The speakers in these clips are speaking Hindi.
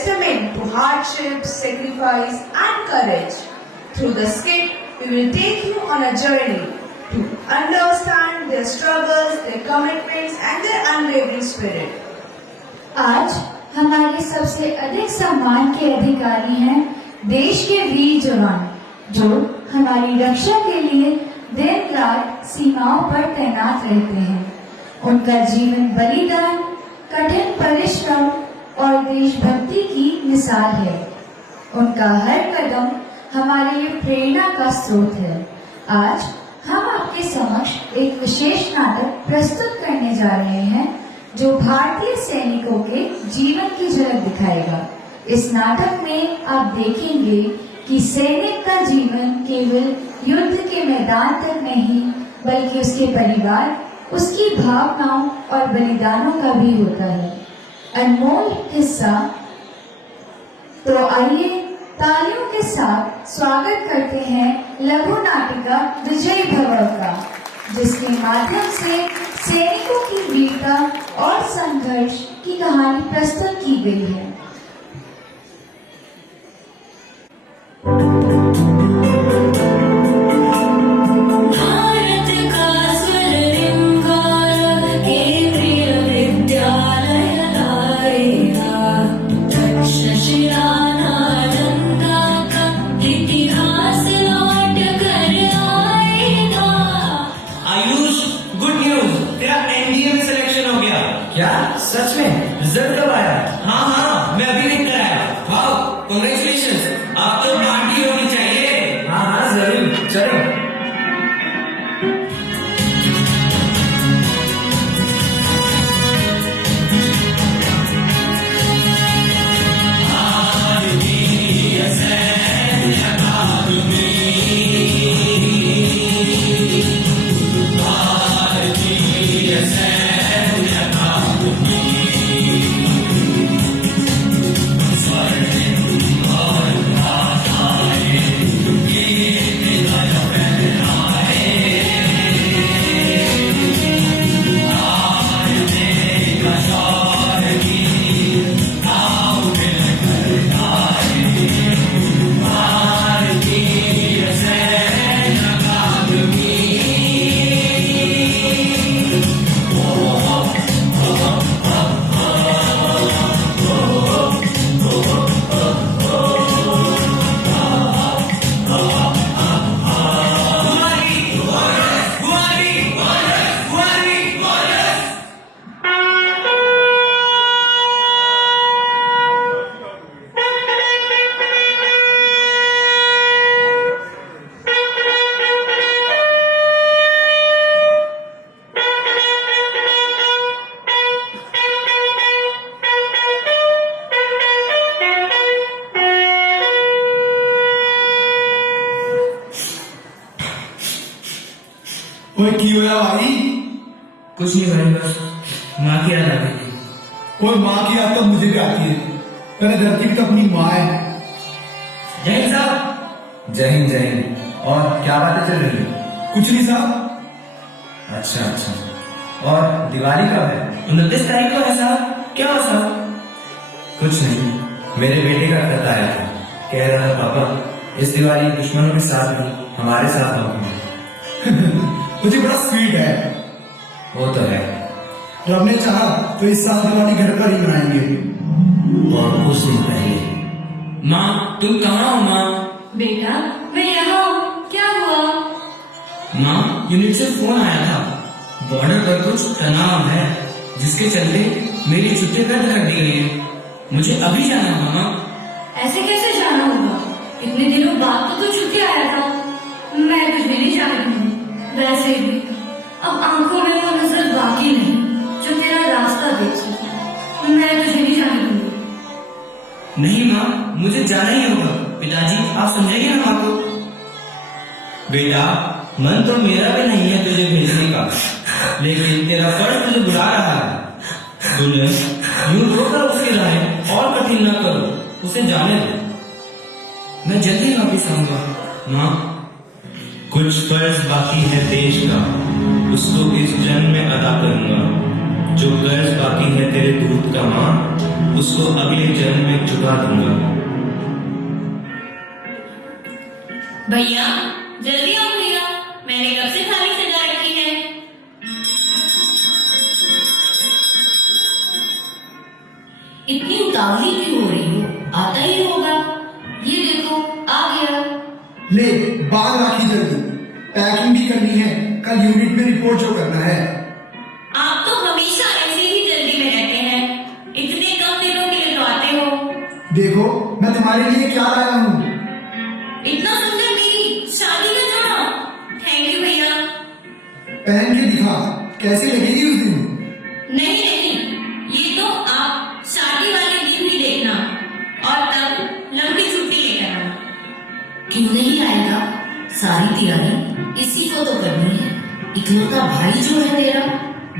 testament to hardship, sacrifice, and courage. Through the skit, we will take you on a journey to understand their struggles, their commitments, and their unwavering spirit. आज हमारे सबसे अधिक सम्मान के अधिकारी हैं देश के वीर जवान, जो हमारी रक्षा के लिए दिन रात सीमाओं पर तैनात रहते हैं। उनका जीवन बलिदान, कठिन परिश्रम और देशभक्ति की मिसाल है। उनका हर कदम हमारे लिए प्रेरणा का स्रोत है। आज हम आपके समक्ष एक विशेष नाटक प्रस्तुत करने जा रहे हैं, जो भारतीय सैनिकों के जीवन की झलक दिखाएगा। इस नाटक में आप देखेंगे कि सैनिक का जीवन केवल युद्ध के मैदान तक नहीं, बल्कि उसके परिवार, उसकी भावनाओं और बलिदानों का भी होता है। अनमोल हिस्सा। तो आइए तालियों के साथ स्वागत करते हैं लघु नाटिका विजयी भव का, जिसके माध्यम से सैनिकों की वीरता और संघर्ष की कहानी प्रस्तुत की गई है। सच में रिजल्ट कब आया? हाँ, मैं अभी लिख कर आया। वाओ, कांग्रेचुलेशंस, आप तो पार्टी होनी चाहिए। हाँ, जरूर, चलो। की होया भाई? कुछ नहीं भाई, बस माँ की याद आ गई। कोई माँ की याद तो मुझे भी आती है। पहले धरती भी तो अपनी माँ है। जय हिंद साहब। जय हिंद, जय हिंद। और क्या बातें चल रही है? कुछ नहीं साहब। अच्छा। और दिवाली कब है? 29 तारीख को है साहब। क्या हुआ साहब? कुछ नहीं, मेरे बेटे का खत आया था। कह रहा था पापा, इस दिवाली दुश्मनों के साथ भी हमारे साथ आओगे। मुझे बड़ा स्वीट है। वो तो है। रब ने चाहा तो इस साल दिवाली घर पर ही मनाएंगे। और कुछ दिन पहले। माँ, तुम कहाँ हो माँ? बेटा, मैं यहाँ हूँ। क्या हुआ? माँ, यूनिट से फोन आया था। बॉर्डर पर कुछ तनाव है, जिसके चलते मेरी छुट्टी रद्द कर दी गई है। मुझे अभी जाना होगा माँ। ऐसे कैसे जाना होगा? इतने दिनों बाद तो छुट्टी आया था। मैं कुछ भी नहीं जानती हूँ। वैसे भी अब आंखों में वो नजर बाकी नहीं जो तेरा रास्ता देख सके। मैं तुझे नहीं जाने दूंगी। नहीं माँ, मुझे जाना ही होगा। पिताजी, आप समझाइए ना माँ को। बेटा, मन तो मेरा भी नहीं है तुझे भेजने का, लेकिन तेरा फर्ज तुझे बुला रहा है। दुल्हन यूं रोकर उसकी राहें और कठिन न करो, उसे जाने दो। मैं जल्दी वापिस आऊंगा। माँ, कुछ फर्ज बाकी है देश का, उसको इस जन्म में अदा करूंगा। जो कर्ज बाकी है तेरे दूध का माँ, उसको अगले जन्म में चुका दूंगा। भैया जल्दी आओ भैया, मैंने कब से थाली सजा रखी है। इतनी उतावली क्यों हो रही हो, आता ही होगा। ये देखो आ गया। ले बाग राखी जल्दी, पैकिंग भी करनी है, कल यूनिट में रिपोर्ट जो करना है। आप तो हमेशा ऐसे ही जल्दी में रहते हैं, इतने कम दिनों के लिए तो आते हो। देखो मैं तुम्हारे लिए क्या लाया हूँ। इतना सुंदर मेरी शादी का जोड़ा। थैंक यू भैया। पहन के दिखा, कैसे लगेगी उस दिन। नहीं नहीं, ये तो आप शादी वाले दिन ही देखना, और तब लंबी छुट्टी लेकर आना। क्यों नहीं आएगा, सारी तैयारी इसी को तो करनी है। इकलौता भाई जो है तेरा।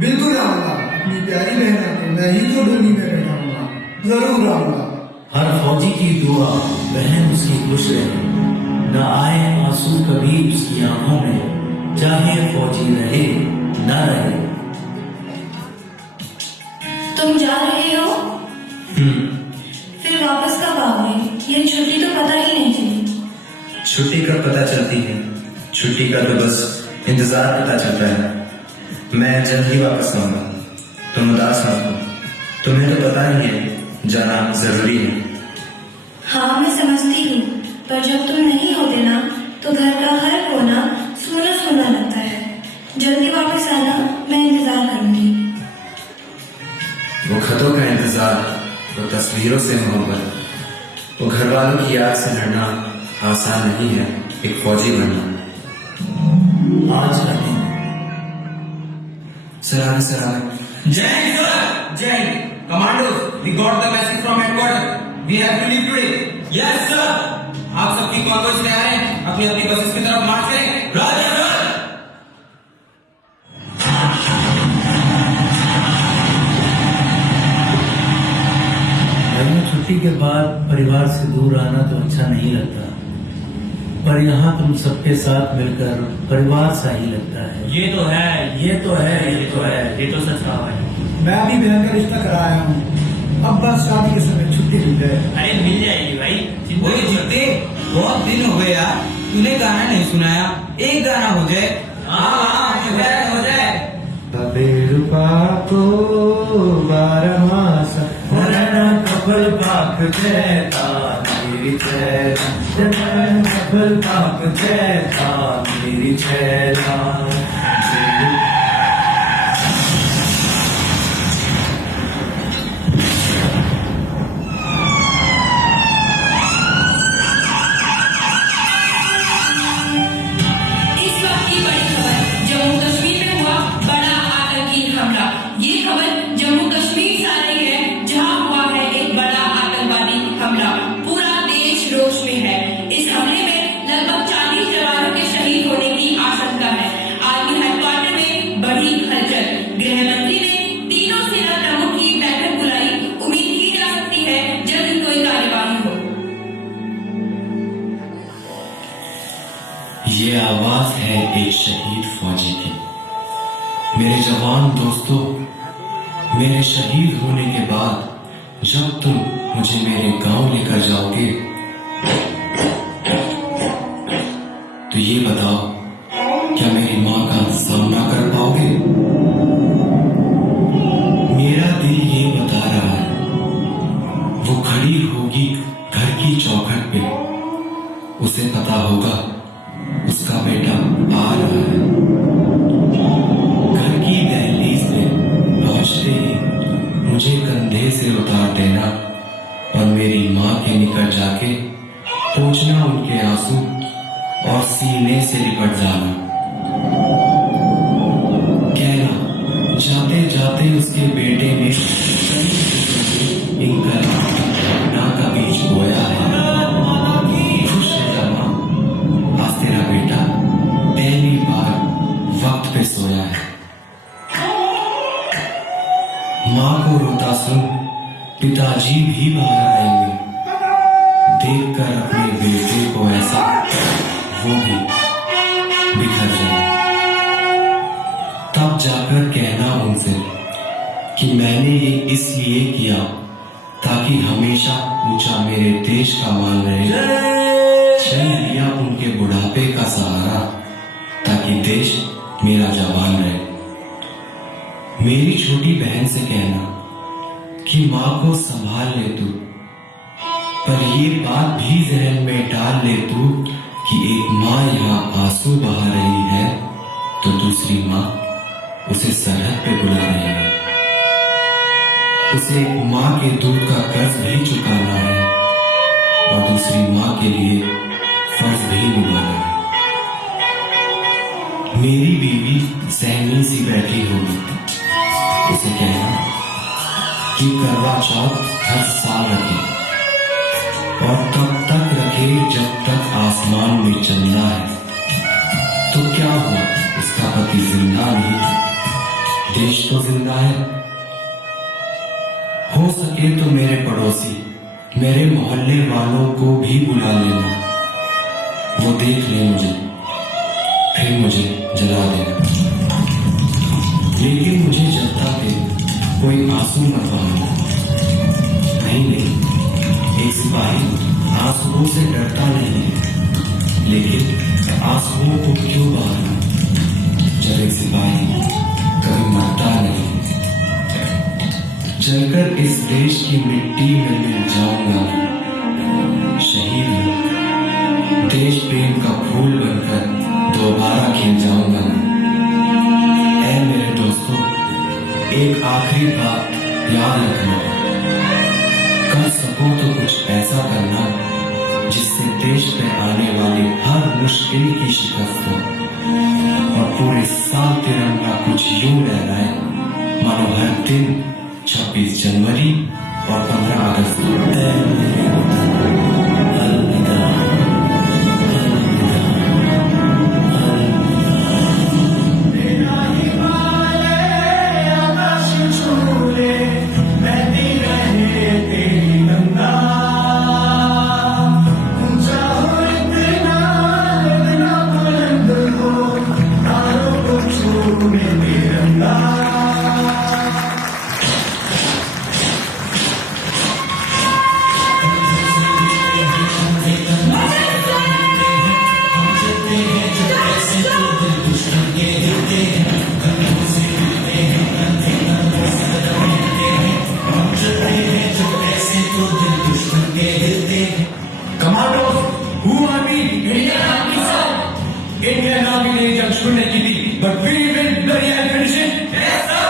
बिल्कुल आऊंगा, अपनी प्यारी बहना को मैं ही तो डोली में बैठाऊंगा, जरूर आऊंगा। हर फौजी की दुआ बहन उसकी खुश रहे, न आए आंसू कभी उसकी आंखों में, चाहे फौजी रहे न रहे। तुम जा रहे हो? फिर वापस कब आओगे? ये छुट्टी तो पता ही नहीं चली। छुट्टी कब पता चलती है, छुट्टी का तो बस इंतजार पता चलता है। मैं जल्द ही वापस आऊंगा, तुम उदास मत हो, तुम्हें तो पता ही है जाना जरूरी है। हाँ मैं समझती हूँ, पर जब तुम नहीं होते ना तो घर का हर कोना सूना सूना लगता है। जल्दी वापस आना, मैं इंतजार करूंगी। वो खतों का इंतजार, वो तस्वीरों से मोहब्बत, वो घर वालों की याद से लड़ना आसान नहीं है एक फौजी बनना। आज का दिन सलाम। जय हिंद सर, जय Hind. Commandos, we got the message from headquarters. We have to leave today. Yes sir. आप सबकी कॉन्वॉय तैयार हैं, अपनी अपनी बसेस की तरफ मार्च करें। राजा सर। छुट्टी के बाद परिवार से दूर आना तो अच्छा नहीं लगता, पर यहाँ तुम सबके साथ मिलकर परिवार सा ही लगता है। ये तो है, ये तो है, ये तो है, ये तो सच कहा है। मैं भी बहन का रिश्ता कराया हूँ, अब बस शादी के समय छुट्टी मिल जाए। अरे मिल जाएगी भाई। ओए जीते, बहुत दिन हो गए यार, तूने गाना नहीं सुनाया, एक गाना हो जाए। हाँ हो जाए, हो जाए। को 12 मास कपल पाक जैता मेरी चैन, कपल पाक जैता मेरी चैना। ये आवाज है एक शहीद फौजी की। मेरे जवान दोस्तों, मेरे शहीद होने के बाद जब तुम मुझे मेरे गांव लेकर जाओगे तो ये बताओ, क्या मेरी माँ का सामना कर पाओगे? मेरा दिल ये बता रहा है, वो खड़ी होगी घर की चौखट पे, उसे पता होगा उसका बेटा आ रहा है। घर की दहलीज पे पहुंचते ही मुझे कंधे से उतार देना और मेरी माँ के निकट जाके पोंछना उनके आंसू और सीने से लिपट जाना। कहना जाते जाते उसके बेटे ने ना का बीज बोया है। खुश हो जा माँ, आज तेरा बेटा पहली बार वक्त पे सोया है। माँ को रोता सुन पिताजी भी बाहर आएंगे, देखकर अपने बेटे को ऐसा वो भी बिखर जाए। तब जाकर कहना उनसे, कि मैंने ये इसलिए किया ताकि हमेशा ऊंचा मेरे देश का मान रहे। छीन लिया उनके बुढ़ापे का सहारा ताकि देश मेरा जवान रहे। मेरी छोटी बहन से कहना कि माँ को संभाल ले तू, पर ये बात भी जहन में डाल ले तू कि एक माँ यहाँ आंसू बहा रही है तो दूसरी माँ उसे सरहद पे बुला रही है। उसे एक माँ के दूध का कर्ज भी चुकाना है और दूसरी माँ के लिए फर्ज भी निभाना है। मेरी बीवी सहमी सी बैठी होगी, उसे कहना कि करवा चौथ हर साल रखे और तब तक रखे जब तक आसमान में चंदा है। तो क्या हुआ, उसका पति जिंदा नहीं, देश तो जिंदा है। हो सके तो मेरे पड़ोसी, मेरे मोहल्ले वालों को भी बुला लेना, वो देख ले मुझे, फिर मुझे जला देना। लेकिन मुझे जलता पे कोई आंसू मत बहाना। नहीं, एक सिपाही आंसुओं से डरता नहीं है, लेकिन आंसुओं को क्यों बहाना जब एक सिपाही कभी मरता नहीं। जलकर इस देश की मिट्टी में मिल जाऊंगा, शहीद हूं, देश प्रेम का फूल बनकर दोबारा खिल जाऊंगा। ऐ मेरे दोस्तों, एक आखिरी बात याद रखना, कर सको तो कुछ ऐसा करना जिससे देश पे आने वाली हर मुश्किल की शिकस्त हो और पूरे साल तिरंगा कुछ यूं लहराए मानो हर दिन 26 जनवरी और 15 अगस्त Indian Army ने जंग शुरू की थी, but we will bloody and finish it. Yes, sir.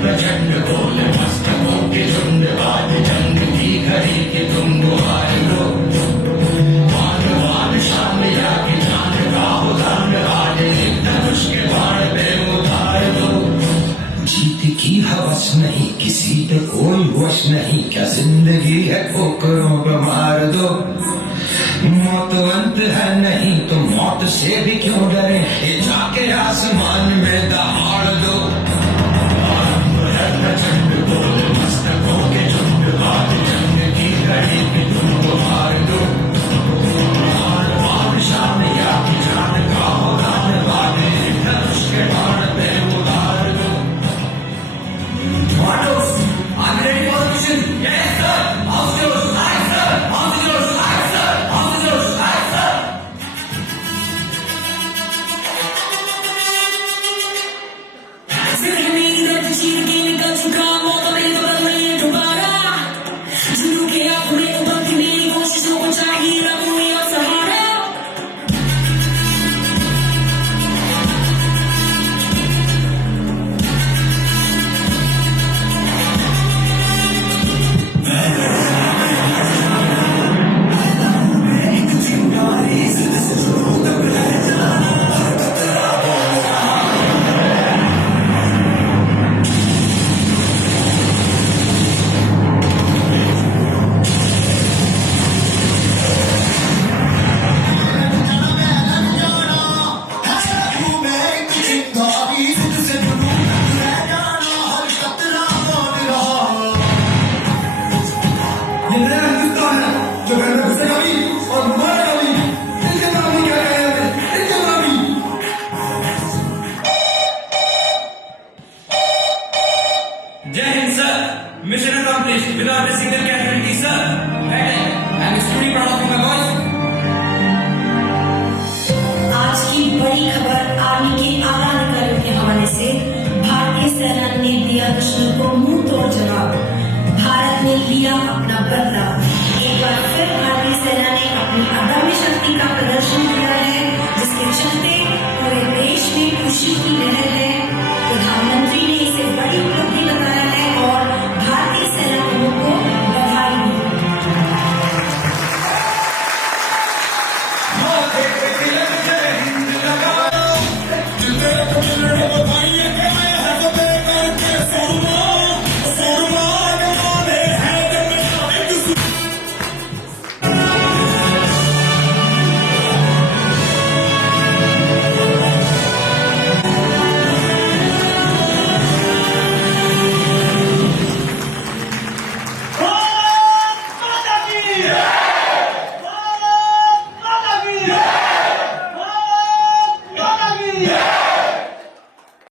प्रचंड बोले मस्तकों के झुंड, आज जंग की घड़ी के तुम बुहार लो। वान शाम या की जान का उदान, आज एक धनुष के बाण पे उतार दो। जीत की हवस नहीं, किसी पे कोई वश नहीं, क्या जिंदगी है ठोकरों पे मार दो। मौत अंत है नहीं तो मौत से भी क्यों डरे, ये जाके आसमान में दहाड़ दो। प्रचंड बोले मस्तकों के झुंड, आज जंग की घड़ी पे तुम बुहार दो। वान शाम या की जान का उदान, आज एक धनुष के बाण पे उतार दो। Commandos, I'm ready for the mission. Yes, sir. Officers, aye, sir. Officers, aye, sir. Officers, aye, sir. Mission accomplished without a single casualty, sir. I am extremely proud of you, my boys. आज की बड़ी खबर आर्मी के आला अधिकारियों के हवाले से। भारतीय सेना ने दिया दुश्मन को मुंह तोड़ जवाब। भारत ने लिया अपना बदला। एक बार फिर भारतीय सेना ने अपनी अदम्य शक्ति का प्रदर्शन किया है, जिसके चलते पूरे देश